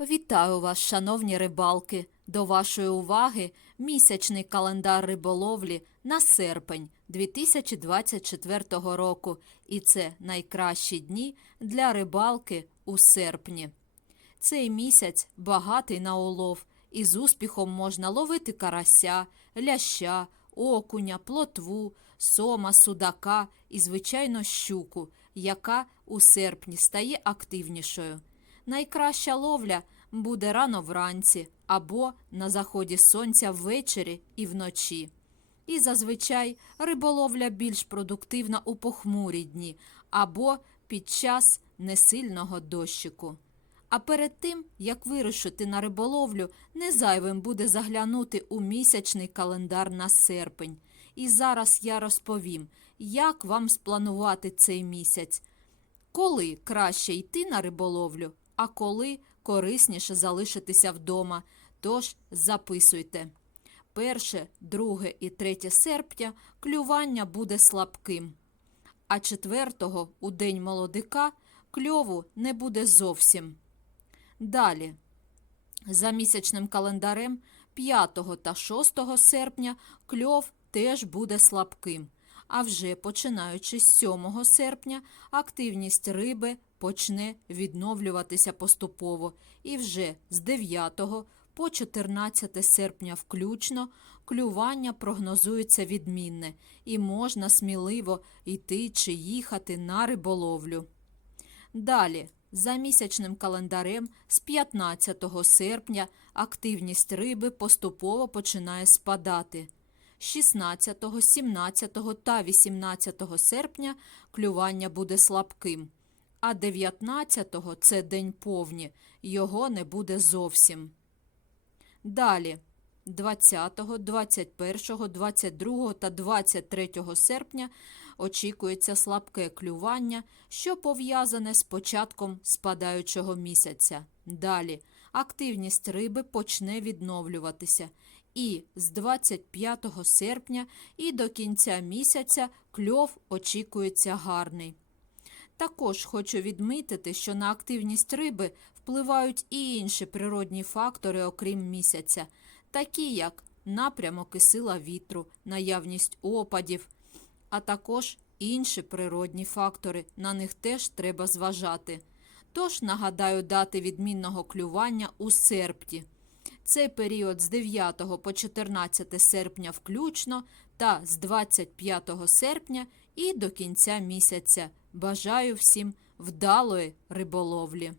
Вітаю вас, шановні рибалки! До вашої уваги місячний календар риболовлі на серпень 2024 року. І це найкращі дні для рибалки у серпні. Цей місяць багатий на улов, і з успіхом можна ловити карася, ляща, окуня, плотву, сома, судака і, звичайно, щуку, яка у серпні стає активнішою. Найкраща ловля буде рано вранці або на заході сонця ввечері і вночі. І зазвичай риболовля більш продуктивна у похмурі дні або під час несильного дощику. А перед тим, як вирушити на риболовлю, не зайвим буде заглянути у місячний календар на серпень. І зараз я розповім, як вам спланувати цей місяць, коли краще йти на риболовлю, а коли корисніше залишитися вдома. Тож записуйте. Перше, друге і третє серпня клювання буде слабким, а четвертого у день молодика кльову не буде зовсім. Далі, за місячним календарем 5 та 6 серпня кльов теж буде слабким. А вже починаючи з 7 серпня активність риби почне відновлюватися поступово, і вже з 9 по 14 серпня включно клювання прогнозується відмінне, і можна сміливо йти чи їхати на риболовлю. Далі, за місячним календарем, з 15 серпня активність риби поступово починає спадати. 16, 17 та 18 серпня клювання буде слабким, а 19 це день повні, його не буде зовсім. Далі, 20, 21, 22 та 23 серпня очікується слабке клювання, що пов'язане з початком спадаючого місяця. Далі активність риби почне відновлюватися. І з 25 серпня і до кінця місяця кльов очікується гарний. Також хочу відмітити, що на активність риби впливають і інші природні фактори, окрім місяця, такі як напрямок і сила вітру, наявність опадів, а також інші природні фактори, на них теж треба зважати. Тож нагадаю дати відмінного клювання у серпні. Цей період з 9 по 14 серпня включно та з 25 серпня і до кінця місяця. Бажаю всім вдалої риболовлі!